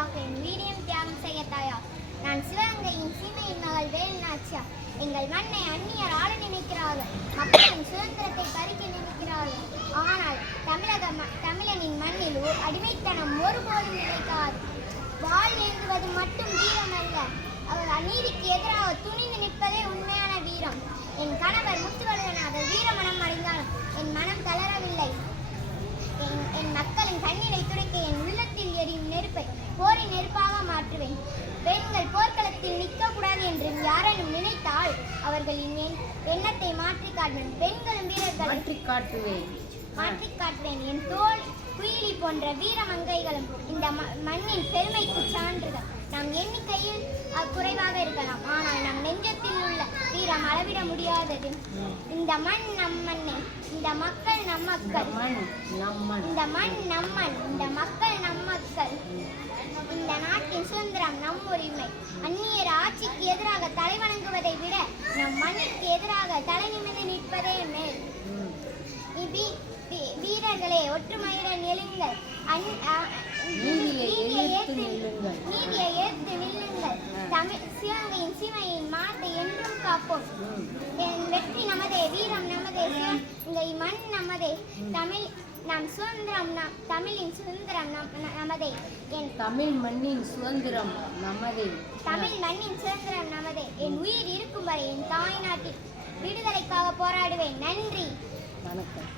காக்க என் வீரியம் தியாகம் செய்ய தயார். நான் சிவகங்கையின் சீமையின் மகள் வேலுநாச்சியார். எங்கள் மண்ணை அந்நியர் ஆள நினைக்கிறார்கள். மக்களின் சுதந்திரத்தை பறிக்க நினைக்கிறார்கள். ஆனால் தமிழனின் மண்ணில் அடிமைத்தனம் ஒருபோதும் நிலைக்காது. வாள் ஏந்துவது மட்டும் வீரம் அல்ல, அவர் அநீதிக்கு எதிராக துணிந்து நிற்பதே உண்மையான வீரம். என் கணவர் முத்துவடுகநாதர் வீரமனம் அடைந்தாலும் என் மனம் தளரவில்லை. என் மக்களின் கண்ணீரை துடைக்க என் உள்ளத்தில் எரியும் நெருப்பை போரின் நெருப்பாக மாற்றுவேன். பெண்கள் போர்க்களத்தில் நிற்கக்கூடாது என்று யாரேனும் நினைத்தால் அவர்களின் எண்ணத்தை மாற்றி காட்டுவேன். பெண்களும் வீரர்கள் மாற்றி காட்டுவேன். என் தோல் குயிலி போன்ற வீரமங்கைகளும் இந்த மண்ணின் பெருமைக்கு சான்றுகள். நம் எண்ணிக்கையில் குறைவாக இருக்கலாம், ஆனால் நம் நெஞ்சத்தில் உள்ள வீரம் அளவிட முடியாதது. இந்த மண் நம் மண்ணே, இந்த மக்கள் நம் மக்கள். இந்த மண் நம் மண், இந்த மக்கள் நம் மக்கள். இந்த நாட்டின் சுதந்திரம் நம் உரிமை. அந்நியர் ஆட்சிக்கு எதிராக தலை வணங்குவதை விட நம் மண்ணிற்கு எதிராக தலை நிமிர்ந்து நிற்பதே மேல். வீரர்களே, ஒற்றுமையுடன் எழுங்கள், நீதியை ஏற்று நில்லுங்கள். சிவகங்கையின் சீமையின் மாட்டை என்றும் காப்போம். வெற்றி நமதே, வீரம் நமதே, சிவகங்கை மண் நமதே. தமிழின் சுதந்திரம் நமதே. தமிழ் மண்ணின் சுதந்திரம் நமதே. தமிழ் மண்ணின் சுதந்திரம் நமதே. என் உயிர் இருக்கும் வரை என் தாய் நாட்டில் விடுதலைக்காக போராடுவேன். நன்றி, வணக்கம்.